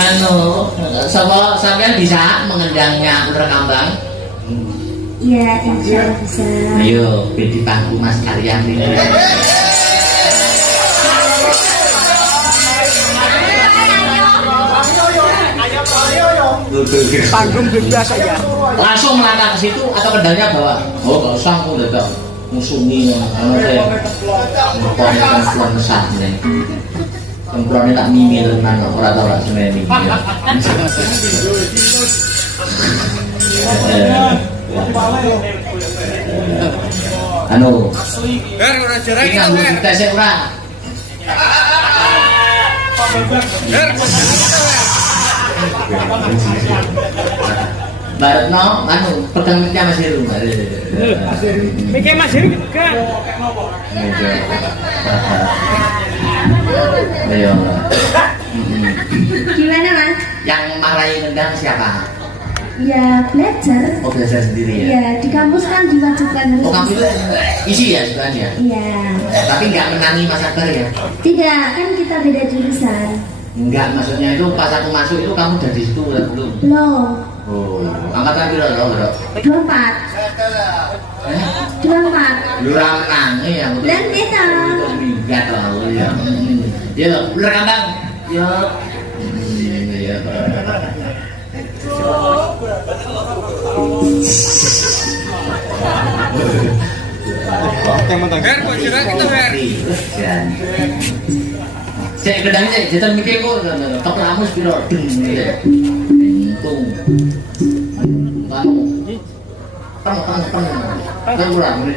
Anu, sampean bisa mengendangnya ular kambang? Iya, insya Allah bisa. Ayo, bedi pangku Mas Karyan ini. Panggung bebas aja. Langsung melangkah ke situ atau kendangnya bawa? Oh, gak usah, aku udah tahu. Musungi, karena saya ngomongin perempuan besar nih. Perempuannya tak mimil, nana orang tahu lah sebenarnya mimil. Anu, ini ngambil kita sih orang. Barat no, anu pegang miknya masih rumah. Mikir masih kan. Ayo. Gimana Mas? Yang marahin nendang siapa? Ya belajar. Oh, belajar sendiri ya? Iya, di kampus kan diwajibkan harus. Oh, kamu itu isi ya sebenarnya? Iya. Tapi nggak menangi Mas Akbar ya? Tidak, kan kita beda jurusan. Enggak, maksudnya itu pas aku masuk itu kamu udah di situ ya belum? Belum. Oh, angkatan piro bro? 24. Eh? 24. Lu menang ya? Dan kita. Minggat lah ya. Ya, ular kambang. Ya. Ya. Yang mentang. Her, kok cerah kita her. Saya kedangnya jatuh mikir kok tok lamus piro deng gitu. Untung. Kamu kan kurang gitu.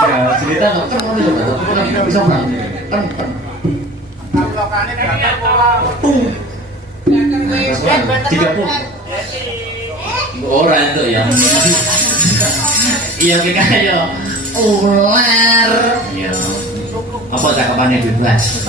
Ya, cerita kan gitu. Kita bisa kan. Tiga puluh orang itu ya. Iya kita ayo ular. Iya. Apa cakapannya bebas?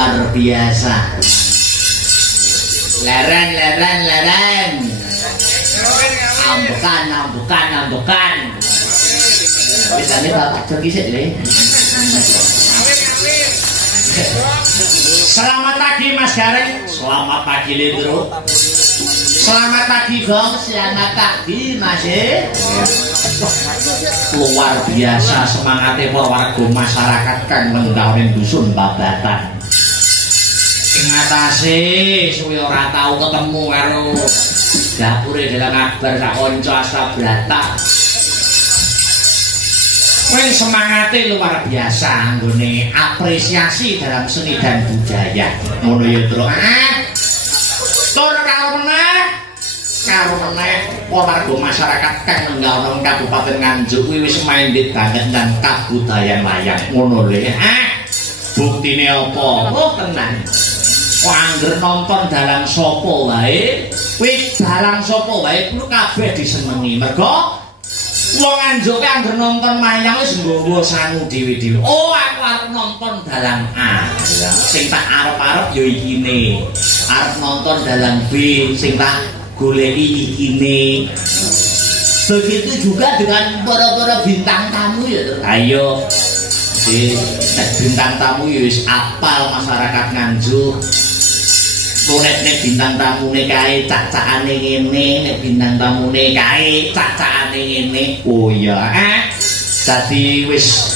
luar biasa. Leren. Ambekan. Biasanya bapak joki sih le. Selamat pagi Mas Gareng. Selamat pagi Lindro. Selamat pagi Gong. Selamat pagi Mas. Luar biasa semangatnya warga masyarakat kang nenggawen dusun Babatan. Ing atase suwe ora tau ketemu karo dapure dalam akbar sak kanca Astabrata. Wes semangatnya luar biasa nggone apresiasi dalam seni dan budaya. Ngono ya, Tru. Tur karo meneh warga masyarakat kang nenggawen Kabupaten Nganjuk kuwi wis minded banget dan kabudayan wayang. Ngono lho. Buktine apa? Oh, tenan. Kok angger nonton dalang sapa wae, kuwi dalang sapa wae kuwi kabeh disenengi. Mergo wong Nganjuk angger nonton wayang wis nggawa sangu dhewe-dhewe. Oh, aku arep nonton dalang A. Sing tak arep-arep ya ikine. Arep nonton dalang B sing tak goleki ikine. Begitu juga dengan para bintang tamu ya. Ayo. Bintang tamu ya wis apal masyarakat Nganjuk. Nek bintang tamune kae cacakane ngene, nek bintang tamune kae cacakane ngene. Oh ya, dadi wis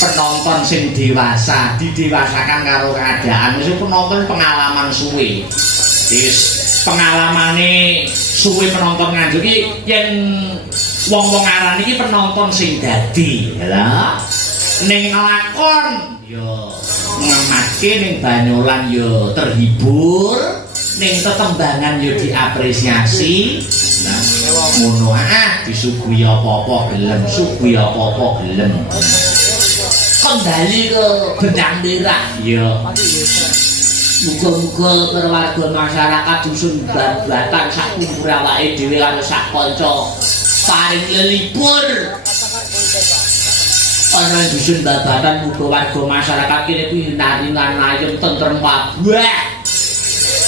penonton sing dewasa, didewasakan karo keadaan. Wis penonton pengalaman suwe. Wis pengalamane suwe penonton Nganjuk iki yen wong-wong aran iki penonton sing dadi. Lha ning nglakon yo ngemake ning banyolan yo terhibur, ning tetembangan yo diapresiasi. Nah, ngono disuguhi apa-apa gelem, suguhi apa-apa gelem. Kembali ke benang merah yo. Muga-muga warga masyarakat dusun Babatan sak kumpul awake dhewe karo sak kanca paring lelipur. Ana dusun Babatan muga warga masyarakat kene kuwi nari lan ayem tentrem kabeh.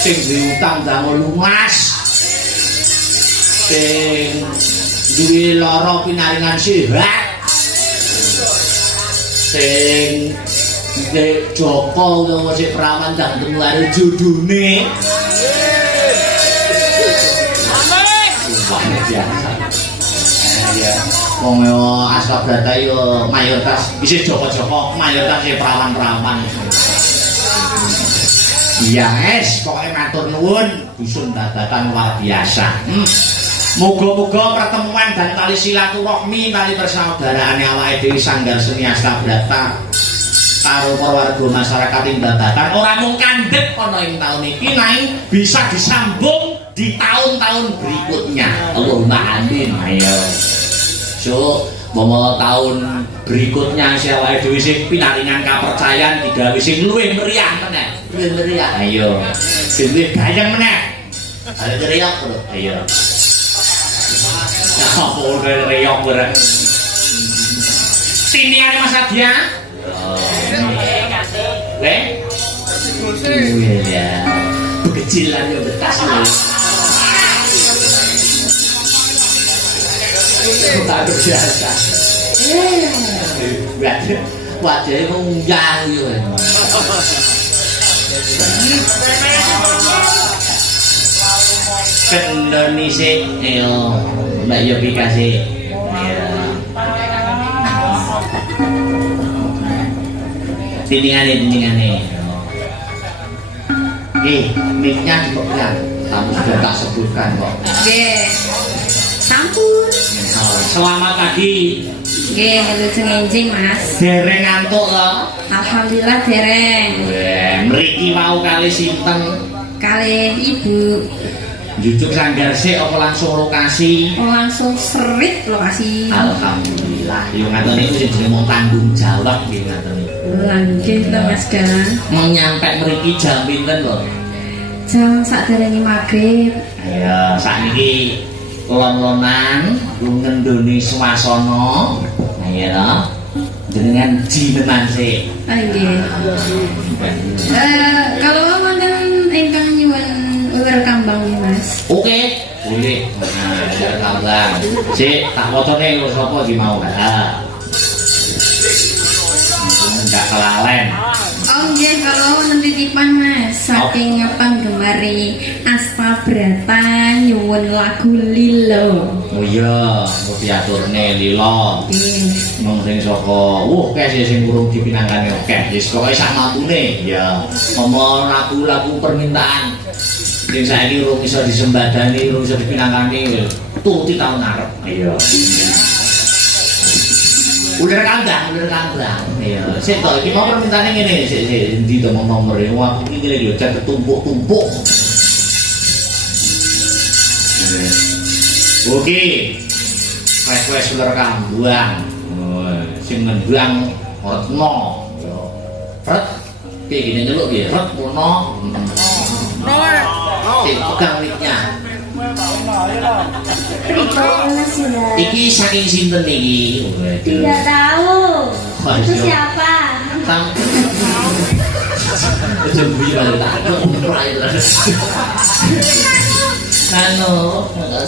Sing diutang damel lunas. Sing duwe lara pinaringan sehat. Sing Joko utawa sing perawan ndang temu karo jodhone. Amin. Luar biasa. Ya. Wong yo Astabrata yo mayoritas isih Joko-Joko, mayoritas perawan-perawan. Iya, pokoke matur nuwun dusun Babatan luar biasa. Moga-moga pertemuan dan tali silaturahmi, tali persaudaraan awake dhewe Sanggar Seni Astabrata karo warga masyarakat ing Babatan ora mung kandhek ana ing taun iki, nanging bisa disambung di tahun-tahun berikutnya. Allahumma amin. Ayo. So, mau tahun berikutnya awake dhewe sing pinaringan kapercayan digawe sing luwih meriah meneh. Luwih meriah. Ayo. Sing luwih gayeng meneh. Are riok lho. Ayo. Apa udah riok bareng. Tiniane Mas Adya. Ya. Bekecilan yo betas lho. Tak biasa. Wajahnya mengunjang yo. Kendoni sih, yo, Mbak Yopi kasih. Dindingannya. Mic-nya dipegang. Kamu sudah tak sebutkan kok. Sampun. Selamat pagi. Nggih, lujeng enjing, Mas. Dereng ngantuk lho. Alhamdulillah dereng. Mriki mau kali sinten? Kalih Ibu. Jujuk Sanggar sik apa langsung lokasi? Langsung serit lokasi. Alhamdulillah. Yo ngaten niku sing jeneng tanggung jawab nggih ngaten niku. Langgeng to Mas Dan. Menyampe mriki jam pinten lho? Jam saderenge magrib. Ayo sakniki lon-lonan ngendoni swasana. Ayo lho. jenengan jinenan sih. Ah nggih. Kalau wonten ingkang nyuwun uwer kambang nih Mas. Oke, boleh. Nah, uwer kambang. Sik, tak wocone wis apa iki mau. Enggak kelalen. Oh nggih, kalau wonten titipan Mas saking penggemari Asta Brata nyuwun lagu Lilo. Oh iya, mau diaturne lilo. Nggih. Mong sing saka, kayak sing urung dipinangkane oke. Wis pokoke sak matune ya. Ngomong lagu-lagu permintaan. Sing saiki urung iso disembadani, urung iso dipinangkani, tuti tahun ngarep. Iya. Udah kandang. Iya. Sik to, iki mau permintaane ngene, sik endi to nomor-nomore. Wah, iki lho jan ketumpuk-tumpuk. Oke. Request ular kambang. Sing ngendang retno. Ret. Piye gini nyeluk piye? Retno. Sik pegang mic-nya. Iki saking sinten iki? Tidak tahu. Itu siapa? Jembi kalau tak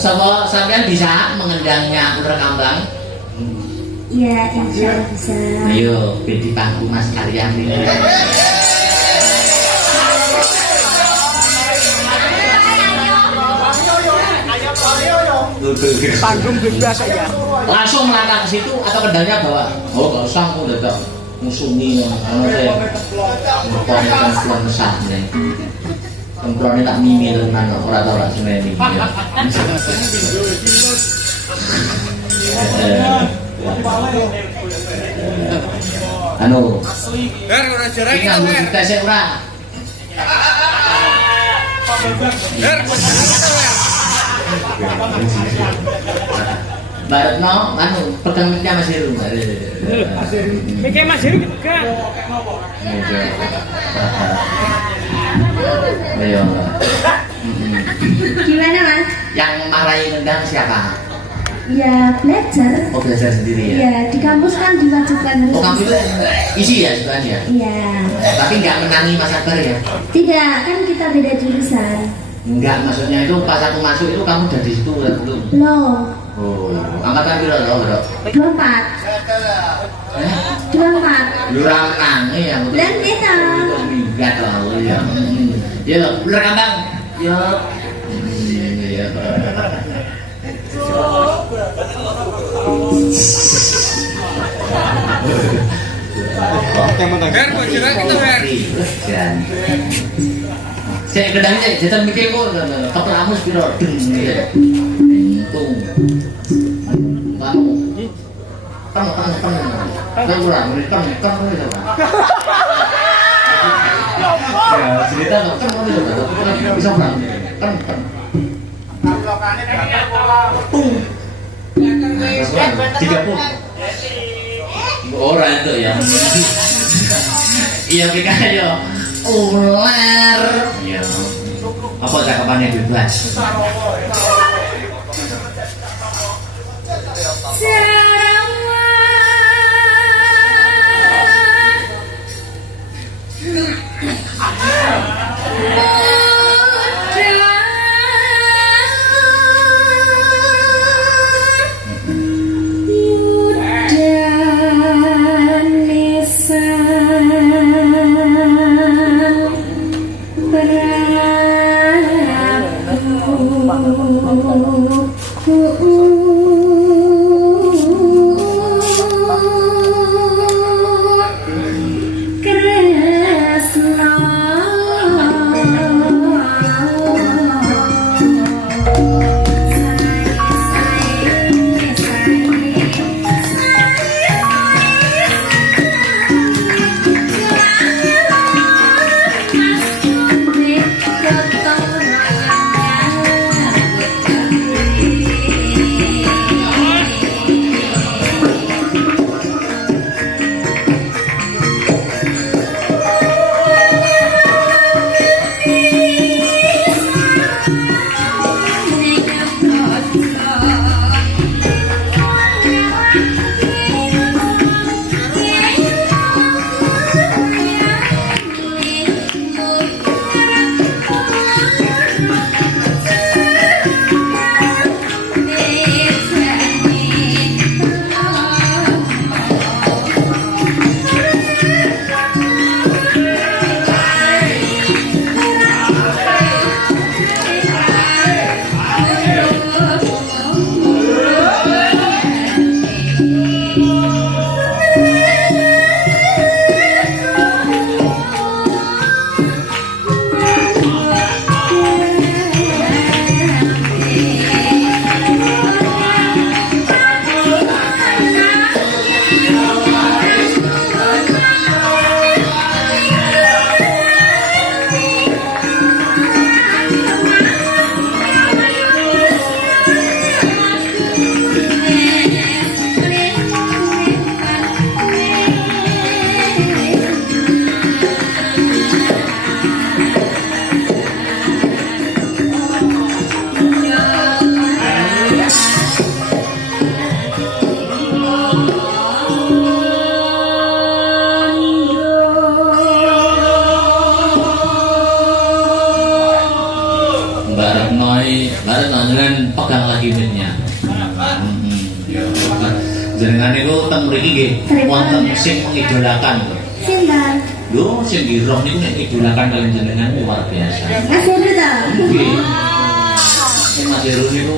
sama sampean bisa mengendangnya ular kambang? Ya, insya Allah bisa. Ayo, bedi pangku Mas Aryan ini. Panggung bebas aja. Langsung melangkah ke situ atau kendangnya bawa? Oh, nggak usah, aku udah tahu. Musungi, karena saya ngomongkan pelan mesah nih. Tempelonnya tak mimi tenan, orang tahu lah sebenarnya. Anu, ini nganggur kita sih orang. Barat no, anu pegang mic-nya masih rumah. Mikir Mas Heru kan. Ayo. Gimana Mas? Yang marahin nendang siapa? Ya belajar. Oh, belajar sendiri ya? Ya di kampus kan diwajibkan harus. Oh, kamu itu isi ya sebenarnya? Iya. Tapi nggak menangi Mas Akbar ya? Tidak, kan kita beda jurusan. Enggak, maksudnya itu pas aku masuk itu kamu udah di situ udah belum? Belum. Oh, angkatan berapa bro? 24. 24. Lurah menang ya? Dan kita. Enggak tahu ya. Ya, ular kambang. Ya. Ya. Yang menang. Saya kedangnya jatan mikir kok kepramus piro deng ya. Untung. Kamu. Kan kurang, kan itu. Ya, cerita kan itu bisa pulang. Kan. Tiga puluh. Orang itu ya. Iya pikir yo. Ular. Iya. Apa cakapannya bebas? teng mriki nggih wonten sing mengidolakan lho. Sinten? Lho sing giroh niku nek idolakan kalian jenengan luar biasa. Mas Heru ta? Nggih. Sing Mas Heru niku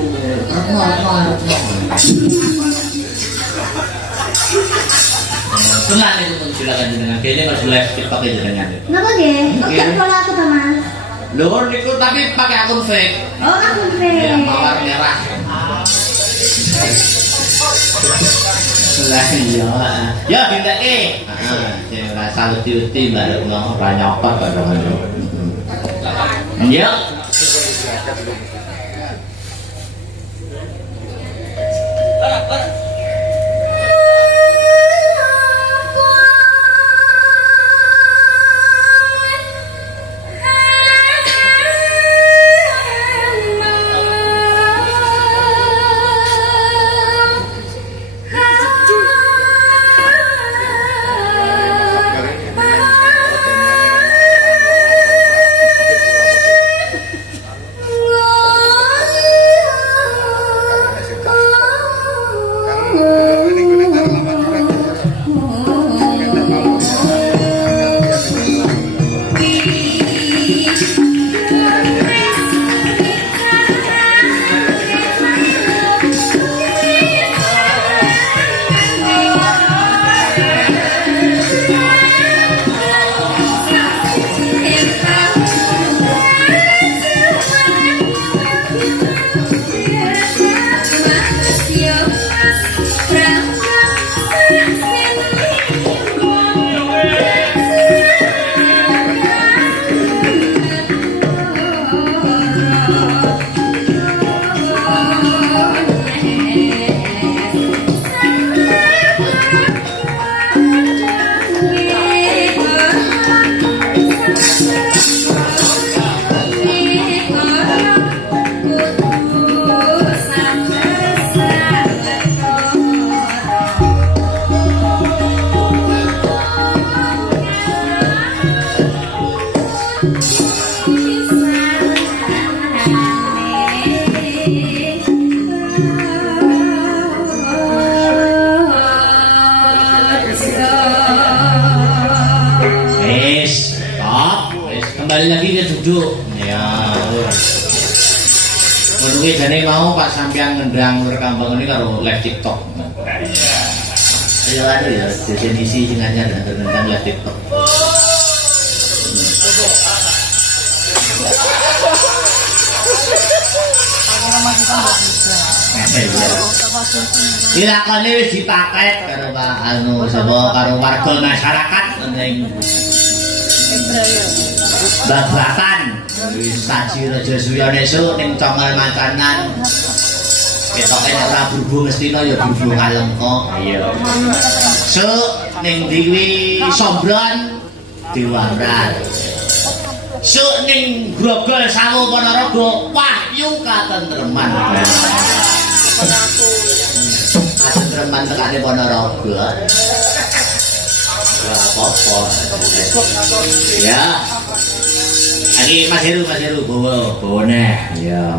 tenan itu mengidolakan jenengan. Kene Mas live TikTok jenengan. Napa nggih? Kok Nggih. gak follow aku ta, Mas? Lho niku tapi pakai akun fake. Oh, akun Ya, fake. mawar merah. Lah iya. Ya dindake. Heeh, sing rasa uti-uti bareng ngono ora nyopot kok ngono. Ya. Kembali lagi ke duduk. Ya. Menunggu jane mau Pak sampean ngendang rekaman ini karo live TikTok. Ya ada ya definisi dengannya tentang live TikTok. Dilakoni wis dipaket karo Pak anu sapa karo warga masyarakat ning Babakan wis saji Raja Surya esuk ning Congol Makanan. Ketoke nek ora burbu mestina ya burbu Kalengko. Iya. Suk ning Diwi Sombron Dewaran. Suk ning Grogol Sawu Ponorogo Wahyu katentreman. Katentreman tekane Ponorogo. Apa-apa. Ya. Ini Mas Heru bawa neh. Ya.